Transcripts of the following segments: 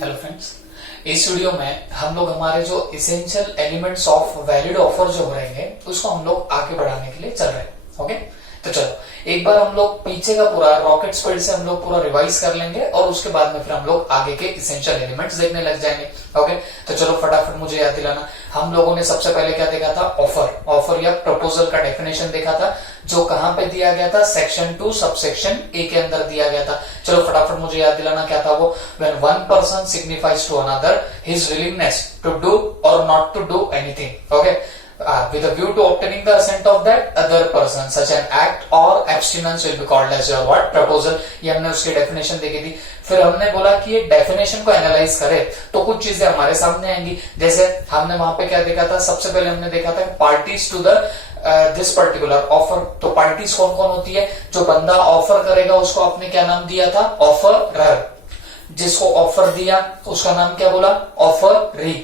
Hello friends, इस video में हम लोग हमारे जो essential elements of valid offer जो रहेंगे उसको हम लोग आगे बढ़ाने के लिए चल रहे हैं। ओके, तो चलो एक बार हम लोग पीछे का पूरा रॉकेट स्पीड से हम लोग पूरा रिवाइज कर लेंगे और उसके बाद में फिर हम लोग आगे के इसेंशियल एलिमेंट्स देखने लग जाएंगे। ओके, तो चलो फटाफट मुझे याद दिलाना। हम लोगों ने सबसे पहले क्या देखा था? ऑफर या प्रपोजल का डेफिनेशन देखा था, जो कहां पे दिया गया था? सेक्शन 2 सबसेक्शन ए के अंदर दिया गया था। चलो फटाफट मुझे याद दिलाना क्या था वो। When one person signifies to another his willingness to do और not to do anything, okay, with a view to obtaining the assent of that other person, such an act or abstinence will be called as your what? Proposal। ये हमने उसकी definition देखी थी। फिर हमने बोला कि ये डेफिनेशन को एनालाइज करें तो कुछ चीजें हमारे सामने आएंगी। जैसे हमने वहां पे क्या देखा था? सबसे पहले हमने देखा था parties to the this particular offer. तो पार्टीज कौन कौन होती है? जो बंदा ऑफर करेगा उसको आपने क्या नाम दिया था? ऑफरर। जिसको ऑफर दिया उसका नाम क्या बोला? ऑफरी।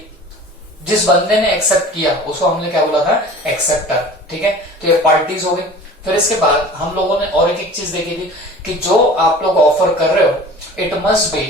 जिस बंदे ने एक्सेप्ट किया उसको हमने क्या बोला था? एक्सेप्टर। ठीक है, तो ये पार्टीज हो गई। फिर इसके बाद हम लोगों ने और एक चीज देखी थी कि जो आप लोग ऑफर कर रहे हो it must B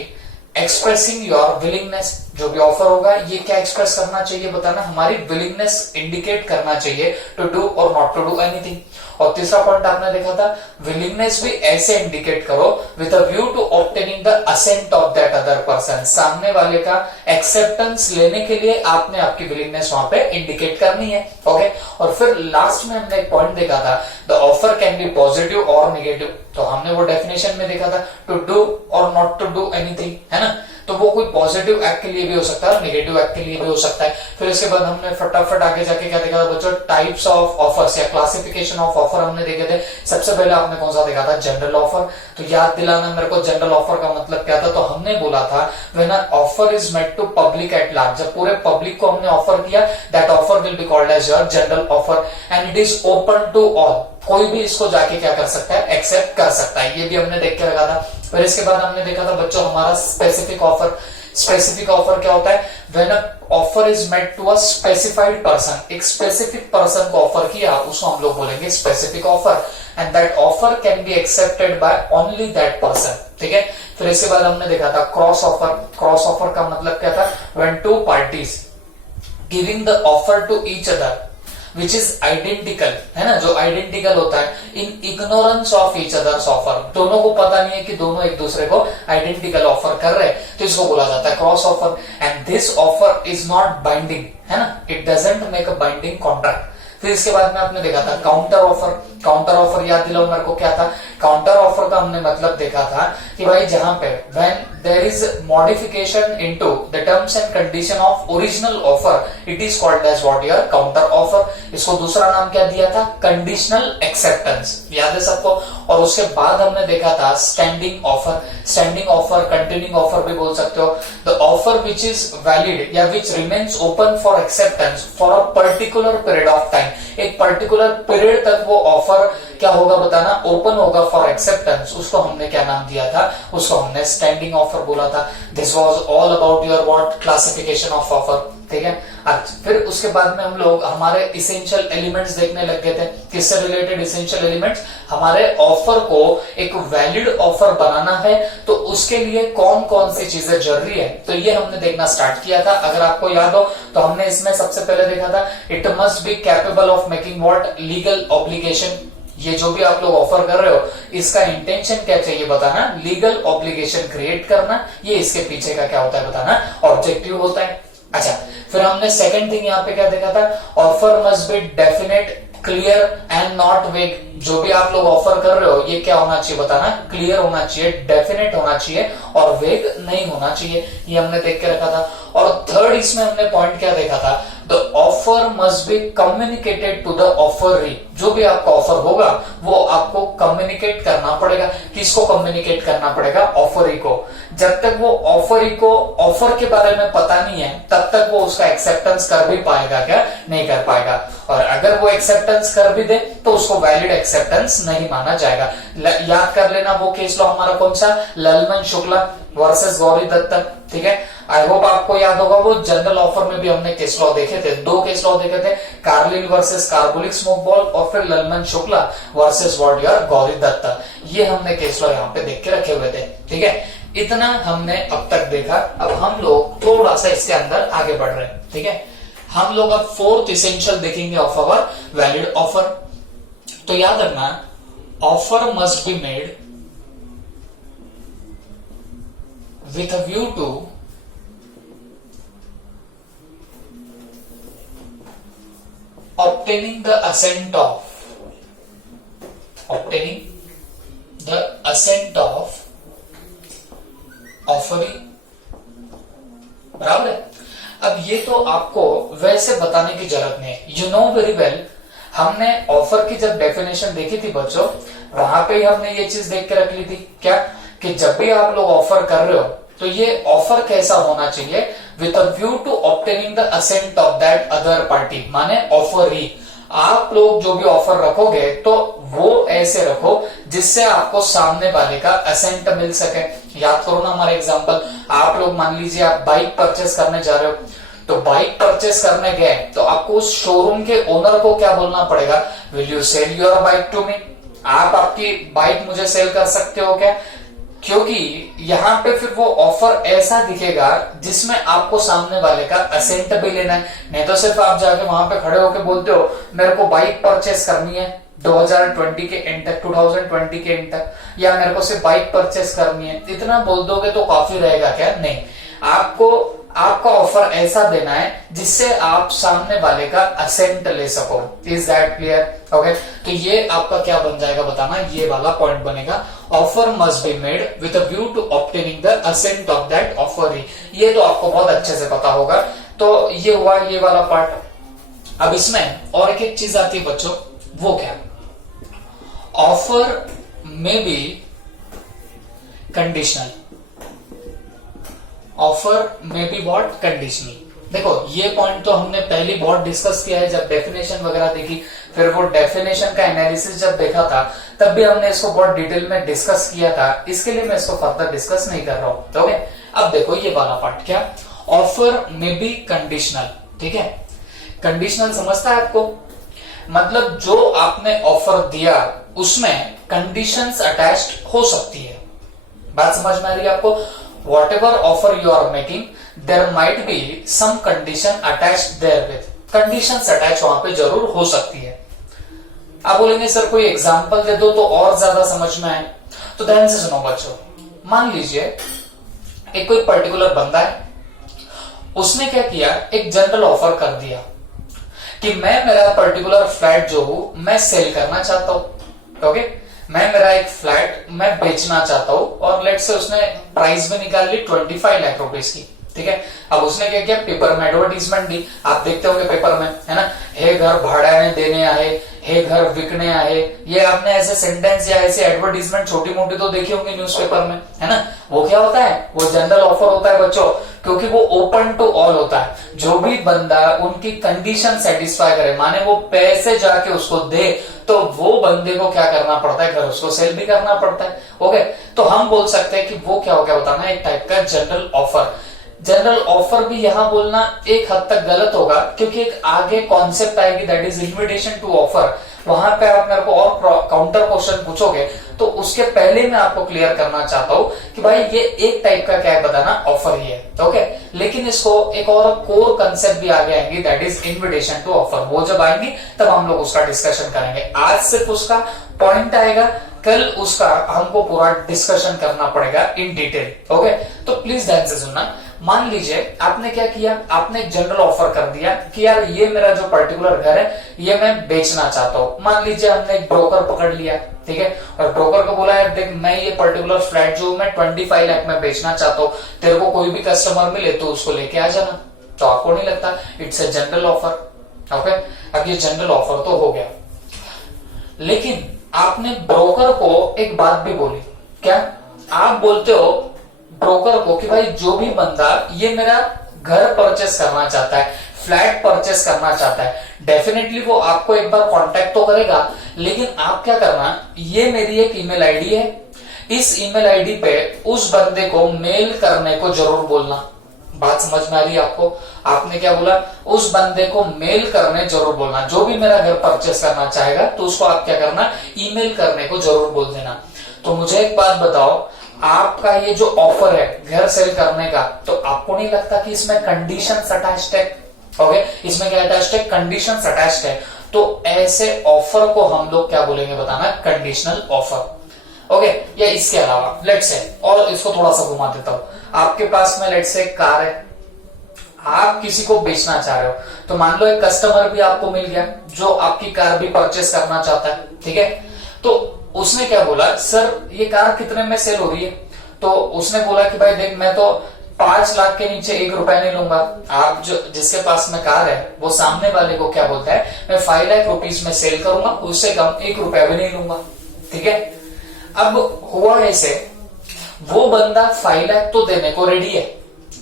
expressing your willingness. जो भी ऑफर होगा ये क्या एक्सप्रेस करना चाहिए? बताना, हमारी विलिंगनेस इंडिकेट करना चाहिए टू डू और नॉट टू डू एनीथिंग। और तीसरा पॉइंट आपने देखा था, विलिंगनेस भी ऐसे इंडिकेट करो with a view to obtaining the assent of that other person. सामने वाले का एक्सेप्टेंस लेने के लिए आपने आपकी विलिंगनेस वहां पे इंडिकेट करनी है। ओके, और फिर लास्ट में हमने एक पॉइंट देखा था, the offer can B positive और निगेटिव। तो हमने वो डेफिनेशन में देखा था, टू डू और नॉट टू डू एनीथिंग, है ना। तो वो कोई पॉजिटिव एक्ट के लिए भी हो सकता है और नेगेटिव एक्ट के लिए भी हो सकता है। फिर इसके बाद हमने फटाफट आगे जाके क्या देखा था बच्चों? टाइप्स ऑफ ऑफर्स या क्लासिफिकेशन ऑफ ऑफर हमने देखे थे। सबसे पहले आपने कौन सा देखा था? General offer. तो याद दिलाना मेरे को, जनरल ऑफर का मतलब क्या था? तो हमने बोला था when a offer is made to public at large, जब पूरे पब्लिक को हमने ऑफर किया, that offer will be called as your general offer and it is open to all. कोई भी इसको जाके क्या कर सकता है? एक्सेप्ट कर सकता है। ये भी हमने देख के लगा था। फिर इसके बाद हमने देखा था बच्चों हमारा स्पेसिफिक ऑफर। स्पेसिफिक ऑफर क्या होता है? When a offer is made to a specified person, एक स्पेसिफिक पर्सन को ऑफर किया उसको हम लोग बोलेंगे specific offer and that offer can be accepted by only that person. ठीक है, फिर इसके बाद हमने देखा था क्रॉस ऑफर। क्रॉस ऑफर का मतलब क्या था? When two parties giving the offer to each other which is identical, है ना, जो आइडेंटिकल होता है in ignorance of each others offer. दोनों को पता नहीं है कि दोनों एक दूसरे को आइडेंटिकल ऑफर कर रहे हैं, तो इसको बोला जाता है cross offer. And this offer is not binding, है ना, it doesn't make a binding contract. फिर इसके बाद में आपने देखा था काउंटर ऑफर। काउंटर ऑफर याद दिलाओ मेरे को क्या था? काउंटर ऑफर का हमने मतलब देखा था कि भाई जहां पे when there is modification into the terms and condition of original offer it is called as what? Your counter offer. इसको दूसरा नाम क्या दिया था? Conditional acceptance. याद है सबको? और उसके बाद हमने देखा था standing offer. Standing offer, continuing offer भी बोल सकते हो। The offer which is valid या which remains open for acceptance for a particular period of time. एक पर्टिकुलर पीरियड तक वो ऑफर क्या होगा बताना? ओपन होगा फॉर एक्सेप्टेंस। उसको हमने क्या नाम दिया था? उसको हमने स्टैंडिंग ऑफर बोला था। This was all about your what? Classification of offer. ठीक है, फिर उसके बाद में हम लोग हमारे इसेंशियल एलिमेंट्स देखने लग गए थे। किससे रिलेटेड इसेंशियल एलिमेंट्स? हमारे ऑफर को एक वैलिड ऑफर बनाना है तो उसके लिए कौन कौन सी चीजें जरूरी है, तो ये हमने देखना स्टार्ट किया था। अगर आपको याद हो तो हमने इसमें सबसे पहले देखा था it must be capable of making what? Legal obligation. ये जो भी आप लोग ऑफर कर रहे हो इसका इंटेंशन क्या चाहिए बताना? लीगल ऑब्लिगेशन क्रिएट करना। ये इसके पीछे का क्या होता है बताना? ऑब्जेक्टिव होता है। अच्छा, फिर हमने सेकंड थिंग यहाँ पे क्या देखा था? Offer must B definite, clear and not वेग। जो भी आप लोग ऑफर कर रहे हो ये क्या होना चाहिए बताना? क्लियर होना चाहिए, डेफिनेट होना चाहिए और वेग नहीं होना चाहिए। ये हमने देख के रखा था। और थर्ड इसमें हमने पॉइंट क्या देखा था? The offer must be communicated to the offeree. जो भी आपका ऑफर होगा वो आपको कम्युनिकेट करना पड़ेगा। किसको कम्युनिकेट करना पड़ेगा? ऑफरी को। जब तक वो ऑफरी को ऑफर के बारे में पता नहीं है तब तक वो उसका एक्सेप्टेंस कर भी पाएगा क्या? नहीं कर पाएगा। और अगर वो एक्सेप्टेंस कर भी दे तो उसको वैलिड एक्सेप्टेंस नहीं माना जाएगा। याद कर लेना वो केस लॉ हमारा कौन सा? ललमन शुक्ला वर्सेस गौरी दत्ता। ठीक है, आई होप आपको याद होगा वो जनरल ऑफर में भी हमने केस लॉ देखे थे। 2 केस लॉ देखे थे, Carlill versus carbolic smoke ball और फिर Lalman Shukla versus what? Your Gauri Dutta. ये हमने केस लॉ यहाँ पे देख के रखे हुए थे। ठीक है, इतना हमने अब तक देखा। अब हम लोग थोड़ा सा इसके अंदर आगे बढ़ रहे हैं, ठीक है। हम लोग अब फोर्थ इसेंशियल देखेंगे ऑफ अवर वैलिड ऑफर। तो याद रखना, offer must be made with a view to obtaining the assent of offering, बराबर है। अब ये तो आपको वैसे बताने की जरूरत नहीं है, यू नो वेरी वेल। हमने ऑफर की जब डेफिनेशन देखी थी बच्चों, वहां पे ही हमने ये चीज देख के रख ली थी क्या, कि जब भी आप लोग ऑफर कर रहे हो तो ये ऑफर कैसा होना चाहिए, with a view to obtaining the assent of that other party, माने ऑफरी। आप लोग जो भी ऑफर रखोगे तो वो ऐसे रखो जिससे आपको सामने वाले का असेंट मिल सके। याद करो ना हमारा एग्जांपल, आप लोग मान लीजिए आप बाइक परचेस करने जा रहे हो, तो बाइक परचेस करने गए तो आपको उस शोरूम के ओनर को क्या बोलना पड़ेगा, will you sell your bike to me, आप आपकी बाइक मुझे सेल कर सकते हो क्या। क्योंकि यहां पे फिर वो ऑफर ऐसा दिखेगा जिसमें आपको सामने वाले का असेंट भी लेना है। नहीं तो सिर्फ आप जाके वहां पे खड़े होके बोलते हो मेरे को बाइक परचेस करनी है 2020 के एंड तक, 2020 के एंड तक, या मेरे को सिर्फ बाइक परचेस करनी है, इतना बोल दोगे तो काफी रहेगा क्या, नहीं। आपको आपका ऑफर ऐसा देना है जिससे आप सामने वाले का असेंट ले सको। Is that clear? ओके, तो ये आपका क्या बन जाएगा बताना, ये वाला पॉइंट बनेगा, offer must be made with a view to obtaining the assent of that offeree. ये तो आपको बहुत अच्छे से पता होगा। तो ये हुआ ये वाला पार्ट। अब इसमें और एक चीज आती है बच्चों, वो क्या, ऑफर में बी कंडीशनल, ऑफर में बी व्हाट, कंडीशनल। देखो ये पॉइंट तो हमने पहले बहुत डिस्कस किया है जब डेफिनेशन वगैरह देखी, फिर वो डेफिनेशन का एनालिसिस जब देखा था तब भी हमने इसको बहुत डिटेल में डिस्कस किया था, इसके लिए मैं इसको फर्दर डिस्कस नहीं कर रहा हूं। ओके, अब देखो ये वाला पार्ट क्या, ऑफर में बी कंडीशनल, ठीक है। कंडीशनल समझता है आपको, मतलब जो आपने ऑफर दिया उसमें कंडीशंस अटैच्ड हो सकती है। बात समझ में आ रही है आपको? Whatever offer you are making, there might be some condition attached therewith. Conditions attach वहां पे जरूर हो सकती है। आप बोलेंगे सर कोई एग्जांपल दे दो तो और ज्यादा समझ में आए, तो ध्यान से सुनो बच्चों। मान लीजिए एक कोई पर्टिकुलर बंदा है, उसने क्या किया, एक जनरल ऑफर कर दिया कि मैं मेरा पर्टिकुलर फ्लैट जो हूं मैं सेल करना चाहता हूं। ओके, मैं मेरा एक फ्लैट मैं बेचना चाहता हूं, और लेट से उसने प्राइस में निकाल ली 25 लाख रुपीस की, ठीक है। अब उसने क्या किया, पेपर में एडवर्टीजमेंट दी, आप देखते होंगे पेपर में, है ना, हे घर भाड़ा में देने आए, हे घर बिकने आए, ये आपने ऐसे सेंटेंस या ऐसे एडवर्टीजमेंट छोटी मोटी तो देखी होंगी न्यूज़पेपर में, है ना। वो क्या होता है, वो जनरल ऑफर होता है बच्चों, क्योंकि वो ओपन टू ऑल होता है। जो भी बंदा उनकी कंडीशन सेटिस्फाई करे, माने वो पैसे जाके उसको दे, तो वो बंदे को क्या करना पड़ता है, घर उसको सेल भी करना पड़ता है। ओके, तो हम बोल सकते हैं कि वो क्या हो गया बताना, एक टाइप का जनरल ऑफर। जनरल ऑफर भी यहां बोलना एक हद तक गलत होगा, क्योंकि एक आगे कॉन्सेप्ट आएगी that is invitation to offer. वहां पे आप मेरे को और काउंटर क्वेश्चन पूछोगे तो उसके पहले मैं आपको क्लियर करना चाहता हूं कि भाई ये एक टाइप का क्या है बताना, ऑफर ही है। ओके, लेकिन इसको एक और कोर कंसेप्ट भी आगे आएंगी that is invitation to offer. वो जब आएंगी तब हम लोग उसका डिस्कशन करेंगे। आज सिर्फ उसका पॉइंट आएगा, कल उसका हमको पूरा डिस्कशन करना पड़ेगा इन डिटेल। ओके, तो प्लीज ध्यान से सुनना। मान लीजिए आपने क्या किया, आपने एक जनरल ऑफर कर दिया कि यार ये मेरा जो पर्टिकुलर घर है ये मैं बेचना चाहता हूं। मान लीजिए हमने एक ब्रोकर पकड़ लिया, ठीक है, और ब्रोकर को बोला यार देख मैं ये पर्टिकुलर फ्लैट जो मैं 25 लाख में बेचना चाहता हूं, तेरे को कोई भी कस्टमर मिले तो उसको लेके आ जाना। तो आपको नहीं लगता it's a general offer? Okay, अब ये जनरल ऑफर तो हो गया, लेकिन आपने ब्रोकर को एक बात भी बोली, क्या आप बोलते हो ब्रोकर को कि भाई जो भी बंदा ये मेरा घर परचेस करना चाहता है, फ्लैट परचेस करना चाहता है, डेफिनेटली वो आपको एक बार कांटेक्ट तो करेगा, लेकिन आप क्या करना, ये मेरी एक ईमेल आईडी है, इस ईमेल आईडी पे उस बंदे को मेल करने को जरूर बोलना। बात समझ में आ रही है आपको? आपने क्या बोला, उस बंदे को मेल करने जरूर बोलना। जो भी मेरा घर परचेस करना चाहेगा तो उसको आप क्या करना, ईमेल करने को जरूर बोल देना। तो मुझे एक बात बताओ, आपका ये जो ऑफर है घर सेल करने का, तो आपको नहीं लगता कि इसमें कंडीशंस अटैच्ड है? ओके, इसमें क्या अटैच्ड है? कंडीशंस अटैच्ड है। तो ऐसे ऑफर को हम लोग क्या बोलेंगे बताना? Conditional offer. ओके, या इसके अलावा लेट्स से, और इसको थोड़ा सा घुमा देता हूं, आपके पास में लेट्स से कार है, आप किसी को बेचना चाह रहे हो, तो मान लो एक कस्टमर भी आपको मिल गया जो आपकी कार भी परचेस करना चाहता है, ठीक है? तो उसने क्या बोला, सर ये कार कितने में सेल हो रही है? तो उसने बोला कि भाई देख, मैं तो 5 लाख के नीचे 1 रुपया नहीं लूंगा। आप जो जिसके पास में कार है वो सामने वाले को क्या बोलता है, मैं 5 लाख रुपीज में सेल करूंगा, उससे कम 1 रुपया भी नहीं लूंगा, ठीक है? अब हुआ ऐसे, वो बंदा 5 लाख तो देने को रेडी है,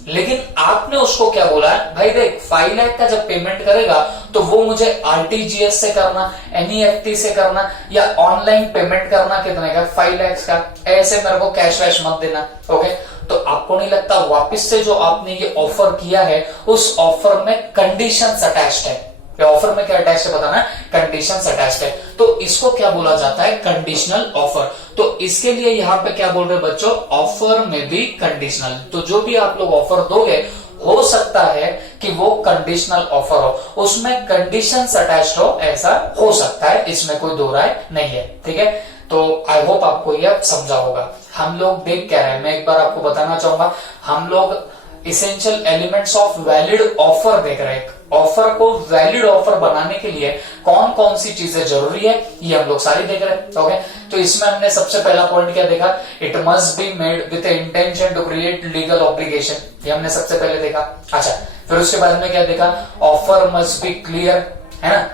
लेकिन आपने उसको क्या बोला, भाई देख 5 लाख का जब पेमेंट करेगा तो वो मुझे आरटीजीएस से करना, एनईएफटी से करना, या ऑनलाइन पेमेंट करना कितने का, 5 लाख का, ऐसे मेरे को कैश वैश मत देना। ओके, तो आपको नहीं लगता वापस से जो आपने ये ऑफर किया है उस ऑफर में कंडीशंस अटैच्ड है? ऑफर में क्या अटैच है बताना? कंडीशंस अटैच्ड है। तो इसको क्या बोला जाता है? Conditional offer. तो इसके लिए यहां पे क्या बोल रहे हैं बच्चों? ऑफर में भी कंडीशनल। तो जो भी आप लोग ऑफर दोगे हो सकता है कि वो कंडीशनल ऑफर हो, उसमें कंडीशंस अटैच्ड हो, ऐसा हो सकता है, इसमें कोई दो राय नहीं है, ठीक है? तो आई होप आपको यह समझा होगा। हम लोग देख क्या रहे हैं, मैं एक बार आपको बताना चाहूंगा, हम लोग essential elements of valid offer देख रहे हैं। ऑफर को वैलिड ऑफर बनाने के लिए कौन कौन सी चीजें जरूरी है ये हम लोग सारी देख रहे हैं। ओके, तो इसमें हमने सबसे पहला पॉइंट क्या देखा? It must be made with intention to create legal obligation, ये हमने सबसे पहले देखा। अच्छा, फिर उसके बाद में क्या देखा? ऑफर मस्ट बी क्लियर, है ना?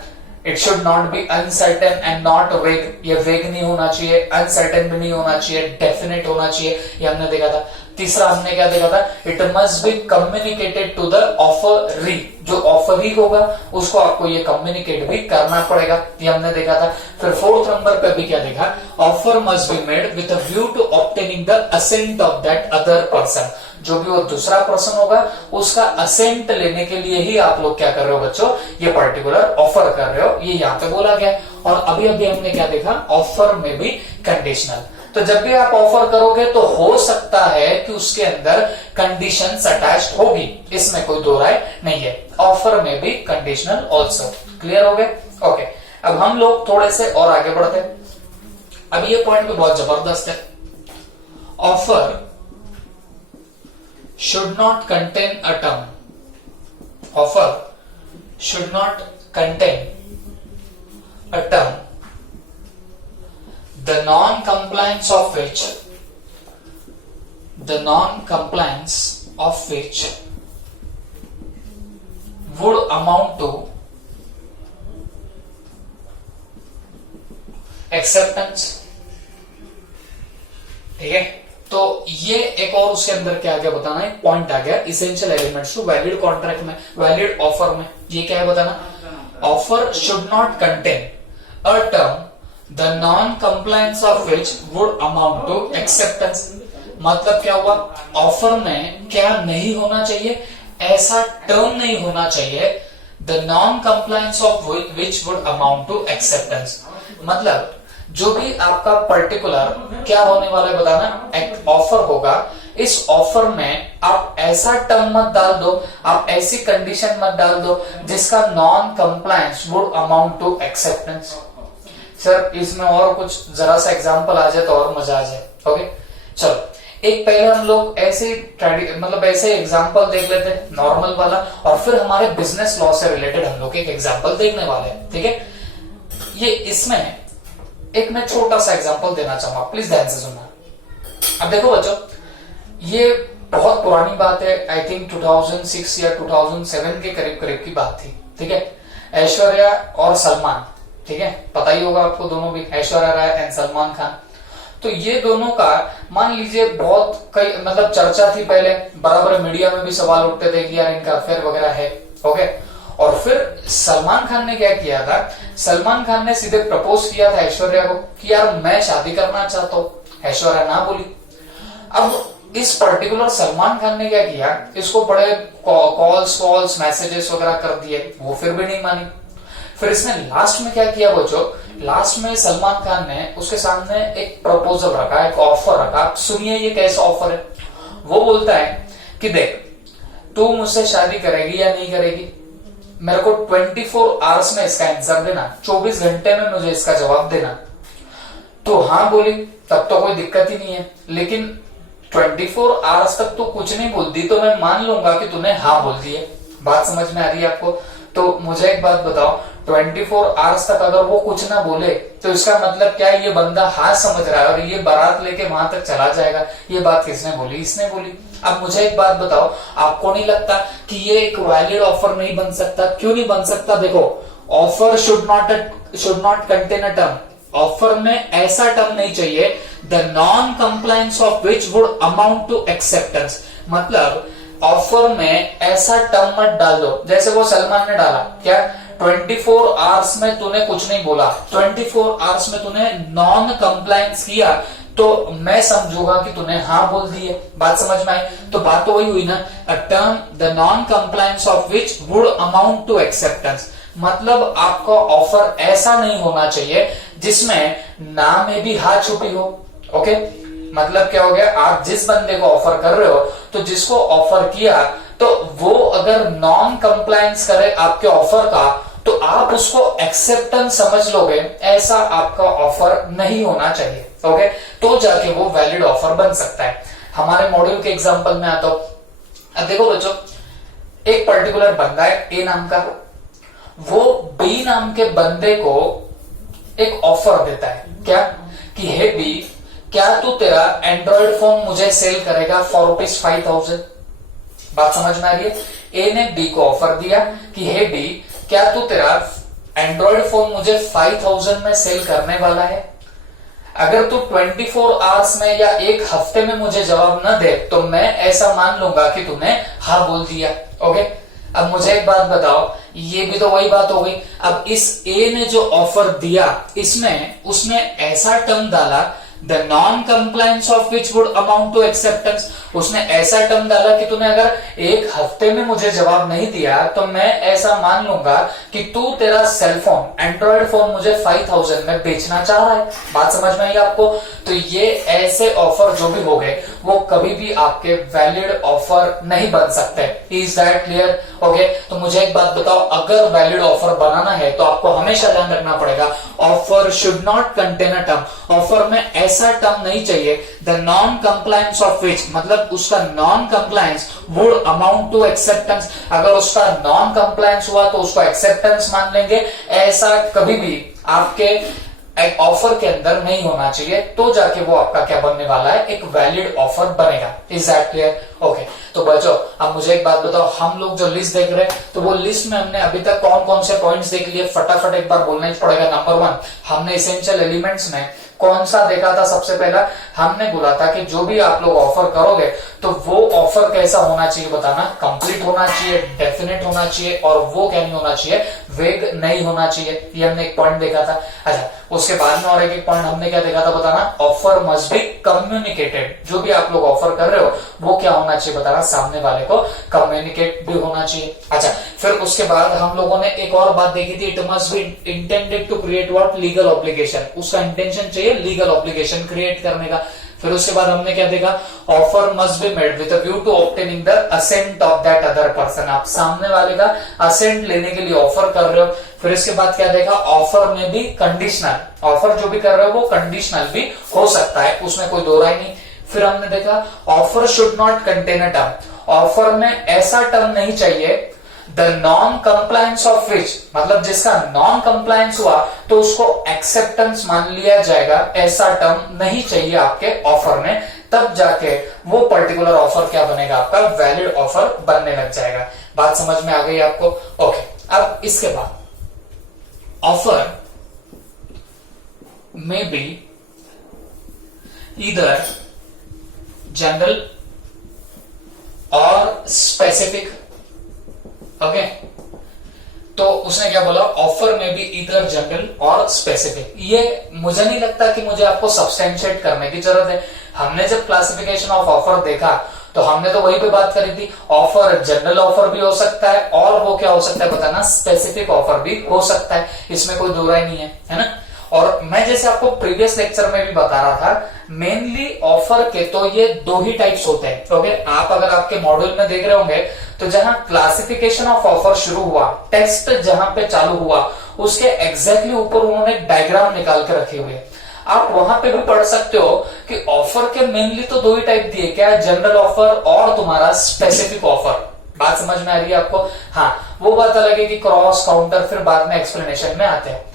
It should not be uncertain and not वेग, ये वेग नहीं होना चाहिए, अनसर्टेन भी नहीं होना चाहिए, डेफिनेट होना चाहिए, ये हमने देखा था। तीसरा हमने क्या देखा था? It must be communicated to the offeree, जो ऑफरी होगा उसको आपको ये कम्युनिकेट भी करना पड़ेगा, ये हमने देखा था। फिर फोर्थ नंबर पे भी क्या देखा? Offer must be made with a view to obtaining the assent of that other person, जो भी वो दूसरा पर्सन होगा उसका असेंट लेने के लिए ही आप लोग क्या कर रहे हो बच्चों? ये पर्टिकुलर ऑफर कर रहे हो, ये यहाँ पे बोला गया। और अभी अभी हमने क्या देखा? ऑफर में भी कंडीशनल। तो जब भी आप ऑफर करोगे तो हो सकता है कि उसके अंदर कंडीशंस अटैच्ड होगी, इसमें कोई दो राय नहीं है। ऑफर में भी कंडीशनल ऑल्सो। क्लियर हो गए? ओके, अब हम लोग थोड़े से और आगे बढ़ते हैं। अब ये पॉइंट भी बहुत जबरदस्त है। Offer should not contain a term. Offer should not contain a term, the non-compliance of which would amount to acceptance. ठीक है, तो ये एक और उसके अंदर क्या आ गया बताना, एक पॉइंट आ गया, essential elements to valid contract में, वैलिड ऑफर में। ये क्या है बताना? Offer should not contain a term the non compliance of which would amount to acceptance. मतलब क्या हुआ? ऑफर में क्या नहीं होना चाहिए? ऐसा टर्म नहीं होना चाहिए the non compliance of which would amount to acceptance. मतलब जो भी आपका पर्टिकुलर क्या होने वाला है बताना, एक ऑफर होगा, इस ऑफर में आप ऐसा टर्म मत डाल दो, आप ऐसी कंडीशन मत डाल दो जिसका non compliance would amount to acceptance. Sir इसमें और कुछ जरा सा एग्जांपल आ जाए तो और मजा आ जाए। ओके, चलो एक पहले हम लोग ऐसे मतलब ऐसे एग्जांपल देख लेते हैं नॉर्मल वाला, और फिर हमारे बिजनेस लॉ से रिलेटेड हम लोग एक एग्जांपल देखने वाले हैं, ठीक है? ये इसमें एक मैं छोटा सा एग्जांपल देना चाहूंगा, प्लीज ध्यान से सुनना। अब देखो बच्चों, ये बहुत पुरानी बात है, आई थिंक 2006 या 2007 के करीब करीब की बात थी, ठीक है? ऐश्वर्या और सलमान, ठीक है, पता ही होगा आपको दोनों भी, ऐश्वर्या राय एंड सलमान खान। तो ये दोनों का मान लीजिए बहुत कई मतलब चर्चा थी पहले, बराबर मीडिया में भी सवाल उठते थे कि यार इनका अफेयर वगैरह है। ओके, और फिर सलमान खान ने क्या किया था? सलमान खान ने सीधे प्रपोज किया था ऐश्वर्या को कि यार मैं शादी करना चाहता हूं। ऐश्वर्या ना बोली। अब इस पर्टिकुलर सलमान खान ने क्या किया? इसको बड़े कॉल्स मैसेजेस वगैरह कर दिए, वो फिर भी नहीं मानी। फिर इसने लास्ट में क्या किया बच्चों? लास्ट में सलमान खान ने उसके सामने एक प्रपोजल रखा, एक ऑफर रखा। सुनिए ये कैसा ऑफर है। वो बोलता है कि देख, तू मुझसे शादी करेगी या नहीं करेगी, मेरे को 24 आवर्स में इसका आंसर देना, 24 घंटे में मुझे इसका जवाब देना। तो हाँ बोली, तब तो कोई दिक्कत ही नहीं है, लेकिन 24 आवर्स तक तो कुछ नहीं बोलती तो मैं मान लूंगा कि तूने हाँ बोल दी है। बात समझ में आ रही है आपको? तो मुझे एक बात बताओ, 24 आवर्स तक अगर वो कुछ ना बोले तो इसका मतलब क्या है, ये बंदा हाँ समझ रहा है और ये बारात लेके वहां तक चला जाएगा। ये बात किसने बोली? इसने बोली। अब मुझे एक बात बताओ, आपको नहीं लगता कि ये एक वैलिड ऑफर नहीं बन सकता? क्यों नहीं बन सकता? देखो, offer should not contain a term. Offer में ऐसा टर्म नहीं चाहिए the non compliance of which would amount to acceptance. मतलब ऑफर में ऐसा टर्म मत डाल दो जैसे वो सलमान ने डाला, क्या 24 आवर्स में तूने कुछ नहीं बोला, 24 आवर्स में तूने नॉन कंप्लायंस किया तो मैं समझूंगा कि तूने हाँ बोल दी है। बात समझ में आई? तो बात तो वही हुई ना, a term the non compliance of which would amount to acceptance. मतलब आपका ऑफर ऐसा नहीं होना चाहिए जिसमें ना में भी हाँ छुपी हो। ओके, मतलब क्या हो गया, आप जिस बंदे को ऑफर कर रहे हो तो जिसको ऑफर किया तो वो अगर नॉन कंप्लायंस करे आपके ऑफर का तो आप उसको एक्सेप्टेंस समझ लोगे, ऐसा आपका ऑफर नहीं होना चाहिए। ओके, तो जाके वो वैलिड ऑफर बन सकता है। हमारे मॉड्यूल के एग्जांपल में आता हूं। अब देखो बच्चों, एक पर्टिकुलर बंदा है ए नाम का, वो बी नाम के बंदे को एक ऑफर देता है, क्या कि हे बी, क्या तू तेरा एंड्रॉइड फोन मुझे सेल करेगा फॉर ₹5,000। बात समझ में आ रही है? ए ने बी को ऑफर दिया कि हे बी, क्या तू तेरा एंड्रॉइड फोन मुझे 5,000 में सेल करने वाला है? अगर तू 24 आवर्स में या एक हफ्ते में मुझे जवाब न दे तो मैं ऐसा मान लूंगा कि तूने हाँ बोल दिया। ओके, अब मुझे एक बात बताओ, ये भी तो वही बात हो गई। अब इस ए ने जो ऑफर दिया इसमें उसने ऐसा टर्म डाला the non compliance of which would amount to acceptance. उसने ऐसा टर्म डाला कि तूने अगर एक हफ्ते में मुझे जवाब नहीं दिया तो मैं ऐसा मान लूंगा कि तू तेरा सेलफोन एंड्रॉइड फोन मुझे 5,000 में बेचना चाह रहा है। बात समझ में आई आपको? तो ये ऐसे ऑफर जो भी हो गए वो कभी भी आपके वैलिड ऑफर नहीं बन सकते। Is that clear? ओके, तो मुझे एक बात बताओ, अगर वैलिड ऑफर बनाना है तो आपको हमेशा ध्यान रखना पड़ेगा offer should not contain a term. Offer में ऐसा टर्म नहीं चाहिए the non compliance of which, मतलब उसका non compliance would amount to acceptance. अगर उसका नॉन कंप्लायंस हुआ तो उसको एक्सेप्टेंस मान लेंगे। ऐसा कभी भी आपके एक ऑफर के अंदर नहीं होना चाहिए, तो जाके वो आपका क्या बनने वाला है, एक वैलिड ऑफर बनेगा। Is that clear? ओके, तो बच्चों अब मुझे एक बात बताओ, हम लोग जो लिस्ट देख रहे हैं तो वो लिस्ट में हमने अभी तक कौन कौन से पॉइंट्स देख लिए? फटाफट एक बार बोलना ही पड़ेगा। नंबर 1, हमने एसेंशियल एलिमेंट्स में कौन सा देखा था? सबसे पहला हमने बोला था कि जो भी आप लोग ऑफर करोगे तो वो ऑफर कैसा होना चाहिए बताना, कंप्लीट होना चाहिए, डेफिनेट होना चाहिए और वो क्या नहीं होना चाहिए, वेग नहीं होना चाहिए। ये हमने एक पॉइंट देखा था। अच्छा, उसके बाद में और एक पॉइंट हमने क्या देखा था बताना, ऑफर मस्ट बी कम्युनिकेटेड। जो भी आप लोग ऑफर कर रहे हो वो क्या होना चाहिए बताना, सामने वाले को कम्युनिकेट भी होना चाहिए। अच्छा, फिर उसके बाद हम लोगों ने एक और बात देखी थी, it must be intended to create what, legal obligation. उसका इंटेंशन चाहिए लीगल ऑब्लिगेशन क्रिएट करने का। फिर उसके बाद हमने क्या देखा, offer must be made with a view to obtaining the assent of that other person. आप सामने वाले का असेंट लेने के लिए ऑफर कर रहे हो। फिर इसके बाद क्या देखा, ऑफर में भी कंडीशनल, ऑफर जो भी कर रहे हो वो कंडीशनल भी हो सकता है, उसमें कोई दो राय नहीं। फिर हमने देखा offer should not contain a term. Offer में ऐसा टर्म नहीं चाहिए the non compliance of which, मतलब जिसका नॉन कंप्लायंस हुआ तो उसको एक्सेप्टेंस मान लिया जाएगा, ऐसा टर्म नहीं चाहिए आपके ऑफर में। तब जाके वो पर्टिकुलर ऑफर क्या बनेगा, आपका वैलिड ऑफर बनने लग जाएगा। बात समझ में आ गई आपको? ओके, अब इसके बाद ऑफर में बी ईदर जनरल और स्पेसिफिक। ओके, तो उसने क्या बोला, ऑफर में भी इधर जनरल और स्पेसिफिक। ये मुझे नहीं लगता कि मुझे आपको सब्सटेंशिएट करने की जरूरत है। हमने जब क्लासिफिकेशन ऑफ ऑफर देखा तो हमने तो वही पे बात करी थी, ऑफर जनरल ऑफर भी हो सकता है और वो क्या हो सकता है बताना, स्पेसिफिक ऑफर भी हो सकता है। इसमें कोई दो राय नहीं है, है ना? और मैं जैसे आपको प्रीवियस लेक्चर में भी बता रहा था, मेनली ऑफर के तो ये दो ही टाइप्स होते हैं। ओके, आप अगर आपके मॉड्यूल में देख रहे होंगे तो जहां क्लासिफिकेशन ऑफ ऑफर शुरू हुआ, टेक्स्ट जहां पे चालू हुआ, उसके एग्जैक्टली ऊपर उन्होंने डायग्राम निकाल के रखे हुए। आप वहां पे भी पढ़ सकते हो कि ऑफर के मेनली तो दो ही टाइप दिए, क्या, जनरल ऑफर और तुम्हारा स्पेसिफिक ऑफर। बात समझ में आ रही है आपको? हाँ, वो बात अलग है कि क्रॉस काउंटर फिर बाद में एक्सप्लेनेशन में आते हैं।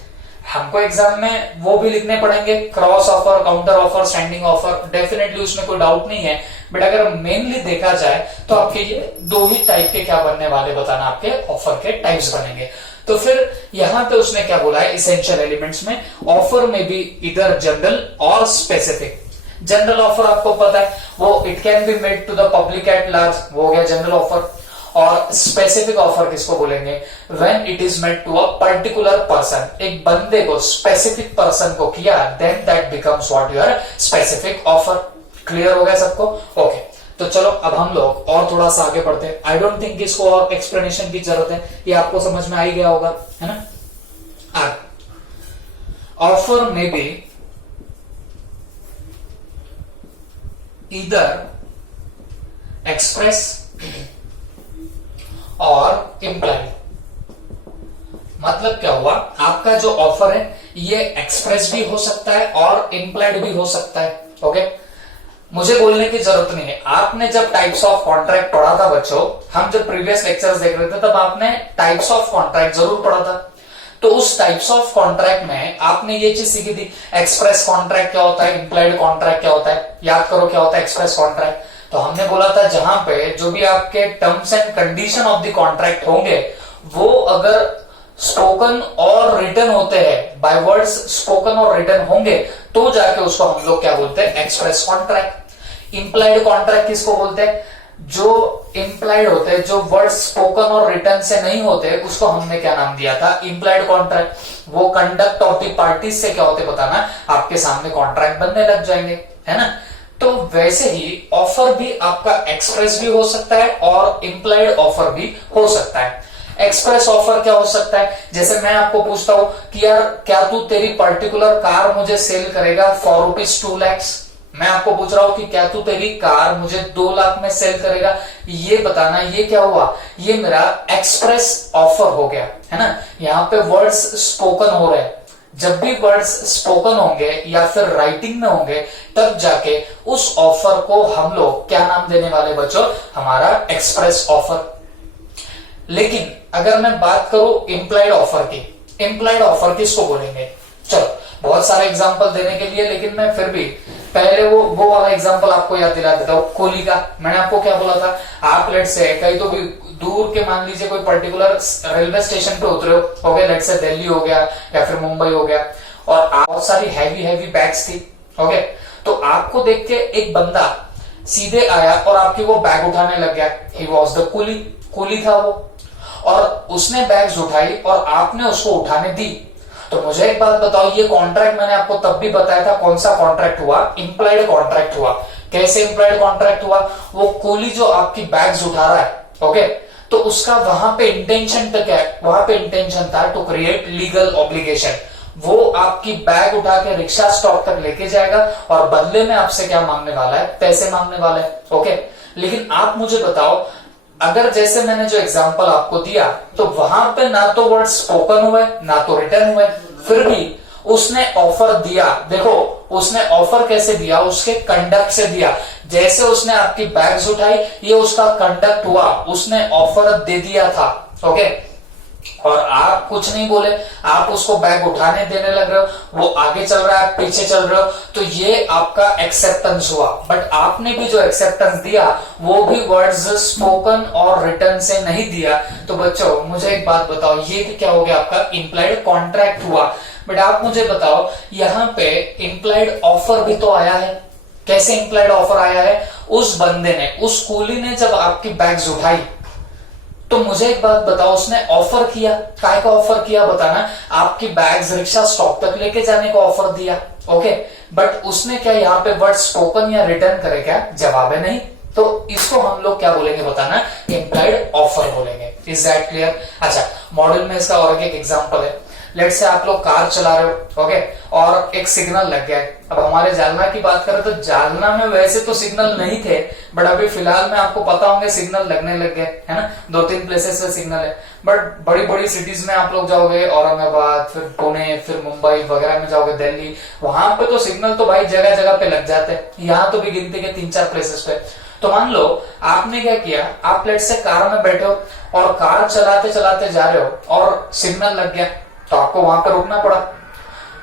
हमको एग्जाम में वो भी लिखने पड़ेंगे, cross offer, counter offer, standing offer, definitely उसमें कोई डाउट नहीं है। बट अगर मेनली देखा जाए तो आपके ये दो ही टाइप के क्या बनने वाले, बताना आपके ऑफर के टाइप्स बनेंगे। तो फिर यहां पे उसने क्या बोला है, इसेंशियल एलिमेंट्स में ऑफर में भी इधर जनरल और स्पेसिफिक। जनरल ऑफर आपको पता है, वो it can be made to the public at large, वो हो गया जनरल ऑफर। और स्पेसिफिक ऑफर किसको बोलेंगे, when it is made to a particular person, एक बंदे को, स्पेसिफिक पर्सन को किया, then that becomes what your specific offer. Clear हो गया सबको? ओके, तो चलो अब हम लोग और थोड़ा सा आगे बढ़ते हैं। आई डोंट थिंक इसको और एक्सप्लेनेशन की जरूरत है, ये आपको समझ में आ ही गया होगा, है ना। ऑफर में बी ईदर एक्सप्रेस और इम्प्लाइड। मतलब क्या हुआ, आपका जो ऑफर है ये एक्सप्रेस भी हो सकता है और इम्प्लाइड भी हो सकता है। ओके, मुझे बोलने की जरूरत नहीं है। आपने जब टाइप्स ऑफ कॉन्ट्रैक्ट पढ़ा था बच्चों, हम जब प्रीवियस लेक्चर्स देख रहे थे तब आपने टाइप्स ऑफ कॉन्ट्रैक्ट जरूर पढ़ा था। तो उस टाइप्स ऑफ कॉन्ट्रैक्ट में आपने ये चीज सीखी थी, एक्सप्रेस कॉन्ट्रैक्ट क्या होता है, इम्प्लाइड कॉन्ट्रैक्ट क्या होता है। याद करो क्या होता है एक्सप्रेस कॉन्ट्रैक्ट। तो हमने बोला था जहां पे जो भी आपके terms and condition of the contract होंगे वो अगर स्पोकन और रिटन होते हैं, बाय वर्ड्स स्पोकन और रिटन होंगे, तो जाके उसको हम लोग क्या बोलते हैं, एक्सप्रेस कॉन्ट्रैक्ट। इम्प्लाइड कॉन्ट्रैक्ट किसको बोलते हैं, जो इम्प्लाइड होते हैं, जो वर्ड्स स्पोकन और रिटन से नहीं होते, उसको हमने क्या नाम दिया था, इम्प्लाइड कॉन्ट्रैक्ट। वो कंडक्ट ऑफ द पार्टीज से क्या होते बताना, आपके सामने कॉन्ट्रैक्ट बनने लग जाएंगे, है ना। तो वैसे ही ऑफर भी आपका एक्सप्रेस भी हो सकता है और इम्प्लाइड ऑफर भी हो सकता है। एक्सप्रेस ऑफर क्या हो सकता है, जैसे मैं आपको पूछता हूं कि यार क्या तू तेरी पर्टिकुलर कार मुझे सेल करेगा फॉर ₹2 लाख। मैं आपको पूछ रहा हूं कि क्या तू तेरी कार मुझे 2 लाख में सेल करेगा, ये बताना। ये क्या हुआ, ये मेरा एक्सप्रेस ऑफर हो गया, है ना। यहाँ पे वर्ड्स स्पोकन हो रहे हैं। जब भी वर्ड्स स्पोकन होंगे या फिर राइटिंग में होंगे तब जाके उस ऑफर को हम लोग क्या नाम देने वाले बच्चों, हमारा एक्सप्रेस ऑफर। लेकिन अगर मैं बात करूं इम्प्लाइड ऑफर की, इम्प्लाइड ऑफर किसको बोलेंगे। चलो बहुत सारे एग्जांपल देने के लिए, लेकिन मैं फिर भी पहले वो वाला एग्जांपल आपको याद दिला देता हूं, कोहली का। मैंने आपको क्या बोला था, आप लेट से कहीं तो भी दूर के, मान लीजिए कोई पर्टिकुलर रेलवे स्टेशन पे उतरे हो गए, लेट से दिल्ली हो गया या फिर मुंबई हो गया, और बहुत सारी हैवी बैग्स थी। ओके, तो आपको देख के एक बंदा सीधे आया और आपकी वो बैग उठाने लग गया। ही वॉज द कूली था वो, और उसने बैग्स उठाई और आपने उसको उठाने दी। तो मुझे एक बात बताओ, ये कॉन्ट्रैक्ट मैंने आपको तब भी बताया था, कौन सा कॉन्ट्रैक्ट हुआ, इम्प्लाइड कॉन्ट्रैक्ट हुआ। कैसे इम्प्लाइड कॉन्ट्रैक्ट हुआ, वो कूली जो आपकी बैग्स उठा रहा है, ओके, तो उसका वहां पे इंटेंशन तक है, वहां पे इंटेंशन था टू क्रिएट लीगल ऑब्लिगेशन। वो आपकी बैग उठा के रिक्शा स्टॉप तक लेके जाएगा और बदले में आपसे क्या मांगने वाला है, पैसे मांगने वाला है। ओके, लेकिन आप मुझे बताओ, अगर जैसे मैंने जो एग्जांपल आपको दिया, तो वहां पे ना तो वर्ड स्पोकन हुए ना तो रिटन हुए, फिर भी उसने ऑफर दिया। देखो उसने ऑफर कैसे दिया, उसके कंडक्ट से दिया। जैसे उसने आपकी बैग्स उठाई, ये उसका कंडक्ट हुआ, उसने ऑफर दे दिया था। ओके, और आप कुछ नहीं बोले, आप उसको बैग उठाने देने लग रहे हो, वो आगे चल रहा है, पीछे चल रहे हो, तो ये आपका एक्सेप्टेंस हुआ। बट आपने भी जो एक्सेप्टेंस दिया वो भी वर्ड्स स्पोकन और रिटन से नहीं दिया। तो बच्चों मुझे एक बात बताओ, ये भी क्या हो गया, आपका इम्प्लाइड कॉन्ट्रैक्ट हुआ। बट आप मुझे बताओ, यहाँ पे इम्प्लाइड ऑफर भी तो आया है। कैसे इम्प्लाइड ऑफर आया है, उस बंदे ने, उस कूली ने जब आपकी बैग्स उठाई, तो मुझे एक बात बताओ, उसने ऑफर किया, काय का ऑफर किया बताना, आपकी बैग्स रिक्शा स्टॉप तक लेके जाने का ऑफर दिया। ओके, बट उसने क्या यहाँ पे वर्ड स्पोकन या रिटर्न करे, क्या जवाब है नहीं। तो इसको हम लोग क्या बोलेंगे बताना, इम्प्लाइड ऑफर बोलेंगे। Is that clear. अच्छा, मॉडल में इसका और एक एग्जांपल है। लेट से आप लोग कार चला रहे हो, ओके, और एक सिग्नल लग गया है। अब हमारे जालना की बात करें तो जालना में वैसे तो सिग्नल नहीं थे, बट अभी फिलहाल में आपको पता होंगे सिग्नल लगने लग गए, है ना, 2-3 प्लेसेस पे सिग्नल है। बट बड़ी बड़ी सिटीज में आप लोग जाओगे, औरंगाबाद, फिर पुणे, फिर मुंबई वगैरह में जाओगे, दिल्ली, वहां पे तो सिग्नल तो भाई जगह जगह पे लग जाते हैं। यहाँ तो भी गिनती के 3-4 प्लेसेस पे। तो मान लो आपने क्या किया, आप लेट से कार में बैठे हो और कार चलाते चलाते जा रहे हो और सिग्नल लग गया, तो आपको वहां पर रुकना पड़ा।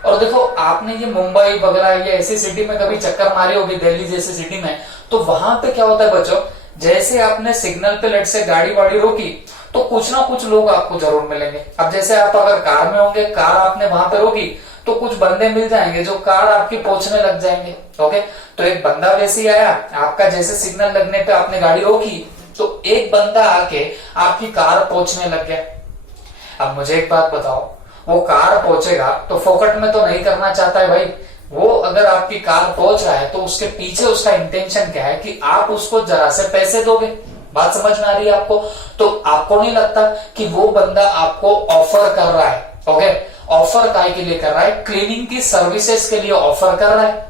और देखो आपने ये मुंबई वगैरह या ऐसी सिटी में कभी चक्कर मारी होगी, दिल्ली जैसी सिटी में, तो वहां पे क्या होता है बच्चों, जैसे आपने सिग्नल पे लेट से गाड़ी वाड़ी रोकी तो कुछ ना कुछ लोग आपको जरूर मिलेंगे। अब जैसे आप अगर कार में होंगे, कार आपने वहां पे रोकी तो कुछ बंदे मिल जाएंगे जो कार आपकी पहुंचने लग जाएंगे, ओके। तो एक बंदा वैसे ही आया, आपका जैसे सिग्नल लगने पे आपने गाड़ी रोकी तो एक बंदा आके आपकी कार पहुंचने लग गया। अब मुझे एक बात बताओ, वो कार पहुंचेगा तो फोकट में तो नहीं करना चाहता है भाई। वो अगर आपकी कार पहुंच रहा है तो उसके पीछे उसका इंटेंशन क्या है कि आप उसको जरा से पैसे दोगे। बात समझ में आ रही है आपको? तो आपको नहीं लगता कि वो बंदा आपको ऑफर कर रहा है, ओके, ऑफर काय के लिए कर रहा है, क्लीनिंग की सर्विसेज के लिए ऑफर कर रहा है।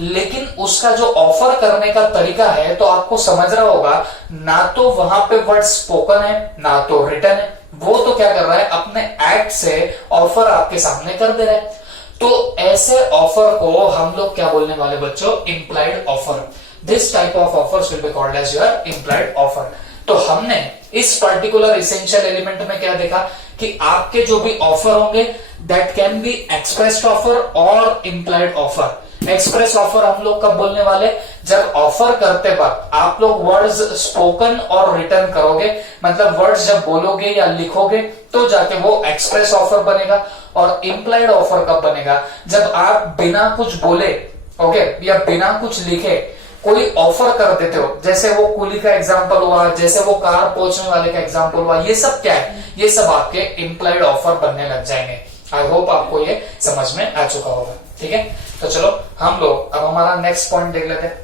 लेकिन उसका जो ऑफर करने का तरीका है तो आपको समझ रहा होगा, ना तो वहां पे वर्ड स्पोकन है ना तो रिटन है। वो तो क्या कर रहा है, अपने एक्ट से ऑफर आपके सामने कर दे रहा है। तो ऐसे ऑफर को हम लोग क्या बोलने वाले बच्चों, implied offer. This type of offers will be called as your implied offer. तो हमने इस पर्टिकुलर इसेंशियल एलिमेंट में क्या देखा कि आपके जो भी ऑफर होंगे that can be expressed offer और इंप्लाइड ऑफर। एक्सप्रेस ऑफर हम लोग कब बोलने वाले, जब ऑफर करते वक्त आप लोग वर्ड्स स्पोकन और रिटन करोगे, मतलब वर्ड्स जब बोलोगे या लिखोगे तो जाके वो एक्सप्रेस ऑफर बनेगा। और इंप्लाइड ऑफर कब बनेगा, जब आप बिना कुछ बोले, ओके, या बिना कुछ लिखे कोई ऑफर कर देते हो। जैसे वो कूली का एग्जांपल हुआ, जैसे वो कार पहुंचने वाले का एग्जांपल हुआ, ये सब क्या है, ये सब आपके इंप्लाइड ऑफर बनने लग जाएंगे। आई होप आपको ये समझ में आ चुका होगा, ठीक है। तो चलो हम लोग अब हमारा नेक्स्ट पॉइंट देख लेते हैं।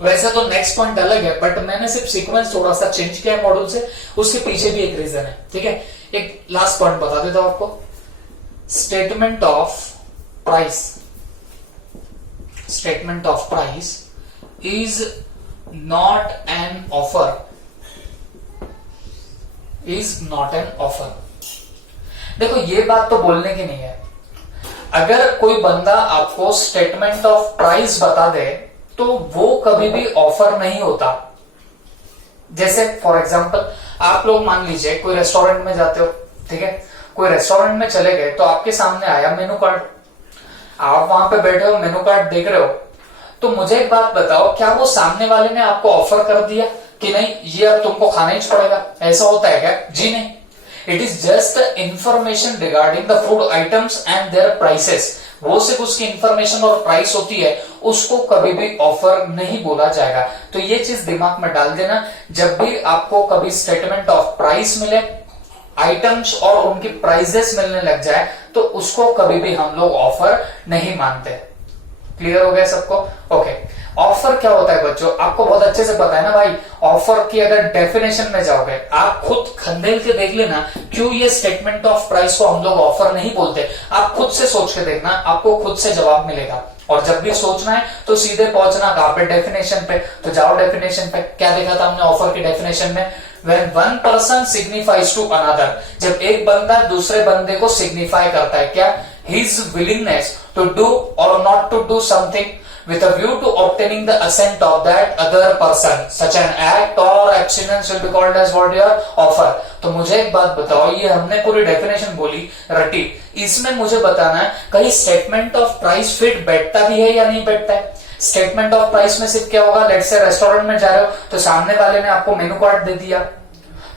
वैसे तो नेक्स्ट पॉइंट अलग है, बट मैंने सिर्फ सीक्वेंस थोड़ा सा चेंज किया है मॉड्यूल से, उसके पीछे भी एक रीजन है, ठीक है। एक लास्ट पॉइंट बता देता हूं आपको, statement of price. Statement of price is not an offer, is not an offer। देखो ये बात तो बोलने की नहीं है। अगर कोई बंदा आपको स्टेटमेंट ऑफ प्राइस बता दे तो वो कभी भी ऑफर नहीं होता। जैसे फॉर एग्जांपल आप लोग मान लीजिए कोई रेस्टोरेंट में जाते हो, ठीक है, कोई रेस्टोरेंट में चले गए तो आपके सामने आया मेनू कार्ड, आप वहां पे बैठे हो, मेनू कार्ड देख रहे हो, तो मुझे एक बात बताओ, क्या वो सामने वाले ने आपको ऑफर कर दिया कि नहीं ये अब तुमको खाना ही पड़ेगा, ऐसा होता है क्या? जी नहीं। It is just information regarding the food items and their prices. वो सिर्फ उसकी इंफॉर्मेशन और प्राइस होती है, उसको कभी भी ऑफर नहीं बोला जाएगा। तो ये चीज दिमाग में डाल देना, जब भी आपको कभी स्टेटमेंट ऑफ प्राइस मिले, आइटम्स और उनकी प्राइसेस मिलने लग जाए, तो उसको कभी भी हम लोग ऑफर नहीं मानते। क्लियर हो गया सबको? ओके। ऑफर क्या होता है बच्चों, आपको बहुत अच्छे से पता है ना भाई। ऑफर की अगर डेफिनेशन में जाओगे, आप खुद खंदेल के देख लेना क्यों ये स्टेटमेंट ऑफ प्राइस को हम लोग ऑफर नहीं बोलते। आप खुद से सोच के देखना, आपको खुद से जवाब मिलेगा। और जब भी सोचना है तो सीधे पहुंचना कहां पे, डेफिनेशन पे। तो जाओ डेफिनेशन पे। क्या देखा था हमने ऑफर की डेफिनेशन में? When one person signifies to another, जब एक बंदा दूसरे बंदे को सिग्निफाई करता है, क्या? His willingness to do or not to do something with a view to obtaining the assent of that other person. Such an act or abstinence will be called as what your offer. तो मुझे एक बात बताओ, ये हमने पूरी definition बोली रटी, इसमें मुझे बताना है कहीं स्टेटमेंट ऑफ प्राइस फिट बैठता भी है या नहीं बैठता है। स्टेटमेंट ऑफ प्राइस में सिर्फ क्या होगा, लेट्स से रेस्टोरेंट में जा रहे हो तो सामने वाले ने आपको मेनू कार्ड दे दिया,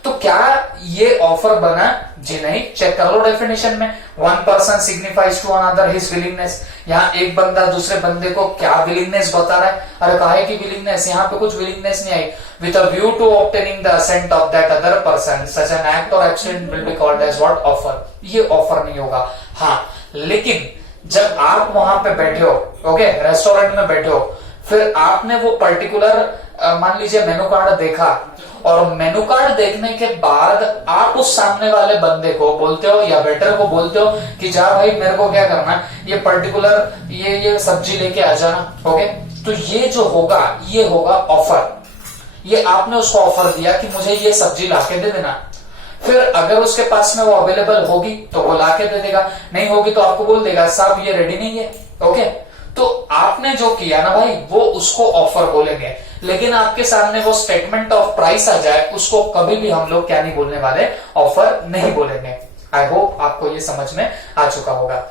तो क्या ये ऑफर बना? जी नहीं। चेक कर लो डेफिनेशन में, one person signifies to another his willingness. यहाँ एक बंदा दूसरे बंदे को क्या विलिंगनेस बता रहा है? अरे काहे की विलिंगनेस, यहाँ पे कुछ विलिंगनेस नहीं आई। With a view to obtaining the assent of that other person, such an act और action will be called as what, offer. ये ऑफर नहीं होगा। हाँ, लेकिन जब आप वहां पे बैठे हो, ओके, रेस्टोरेंट में बैठे हो, फिर आपने वो पर्टिकुलर मान लीजिए मेनू कार्ड देखा और मेनू कार्ड देखने के बाद आप उस सामने वाले बंदे को बोलते हो या वेटर को बोलते हो कि जा भाई मेरे को क्या करना है, ये पर्टिकुलर ये सब्जी लेके आ जाना। ओके, तो ये जो होगा ये होगा ऑफर। ये आपने उसको ऑफर दिया कि मुझे ये सब्जी लाके दे देना। फिर अगर उसके पास में वो अवेलेबल होगी तो वो लाके दे देगा, नहीं होगी तो आपको बोल देगा साहब ये रेडी नहीं है। ओके, तो आपने जो किया ना भाई वो उसको ऑफर बोलेंगे, लेकिन आपके सामने वो स्टेटमेंट ऑफ प्राइस आ जाए उसको कभी भी हम लोग क्या नहीं बोलने वाले, ऑफर नहीं बोलेंगे। आई होप आपको ये समझ में आ चुका होगा।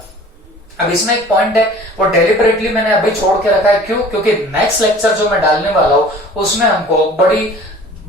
अब इसमें एक पॉइंट है वो डेलिबरेटली मैंने अभी छोड़ के रखा है, क्यों? क्योंकि नेक्स्ट लेक्चर जो मैं डालने वाला हूं उसमें हमको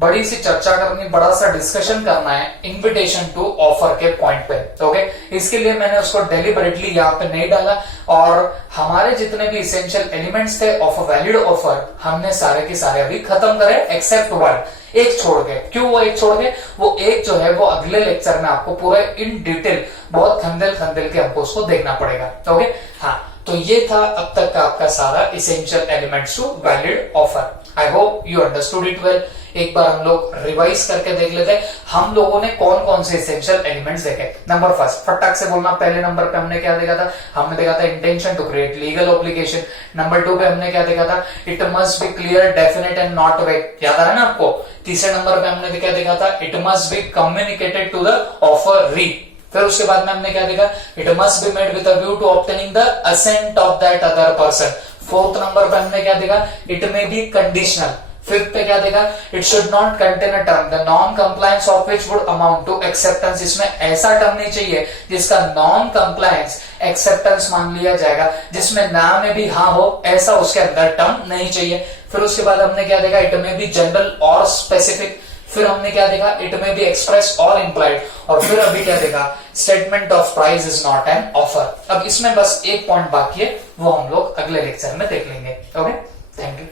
बड़ी सी चर्चा करनी, बड़ा सा डिस्कशन करना है इनविटेशन टू ऑफर के पॉइंट पे। ओके, इसके लिए मैंने उसको डेलिबरेटली यहाँ पे नहीं डाला, और हमारे जितने भी इसेंशियल एलिमेंट्स थे ऑफ अ वैलिड ऑफर हमने सारे के सारे अभी खत्म करे एक्सेप्ट वन, एक छोड़ के। क्यों वो एक छोड़ के? वो एक जो है वो अगले लेक्चर में आपको पूरा इन डिटेल बहुत खंदेल के हमको उसको देखना पड़ेगा। ओके, हाँ, तो ये था अब तक का आपका सारा essential elements to valid offer. I hope you understood it well. एक बार हम लोग रिवाइज करके देख लेते हैं हम लोगों ने कौन कौन से इसेंशियल एलिमेंट्स देखे। नंबर फर्स्ट, फटाक से बोलना, पहले नंबर पे हमने क्या देखा था? हमने देखा था intention to create legal obligation. Number 2 पे हमने क्या देखा था? It must be clear, definite and not vague. याद आ रहा है ना आपको? तीसरे नंबर पे हमने क्या देखा था? It must be communicated to the offeree. फिर उसके बाद में हमने क्या देखा? It must be made with a view to obtaining the assent of that other person. Fourth number पे हमने क्या देखा? It may be conditional. Fifth पे क्या देखा? It should not contain a term the non compliance of which would amount to acceptance. इसमें ऐसा term नहीं चाहिए जिसका नॉन कंप्लायंस एक्सेप्टेंस मान लिया जाएगा, जिसमें ना में भी हाँ हो ऐसा उसके अंदर टर्म नहीं चाहिए। फिर उसके बाद हमने क्या देखा? इट मे बी जनरल और स्पेसिफिक। फिर हमने क्या देखा? इट मे बी एक्सप्रेस और इंप्लाइड। और फिर अभी क्या देखा? Statement of price is not an offer. अब इसमें बस एक पॉइंट बाकी है, वो हम लोग अगले लेक्चर में देख लेंगे। Okay, thank you.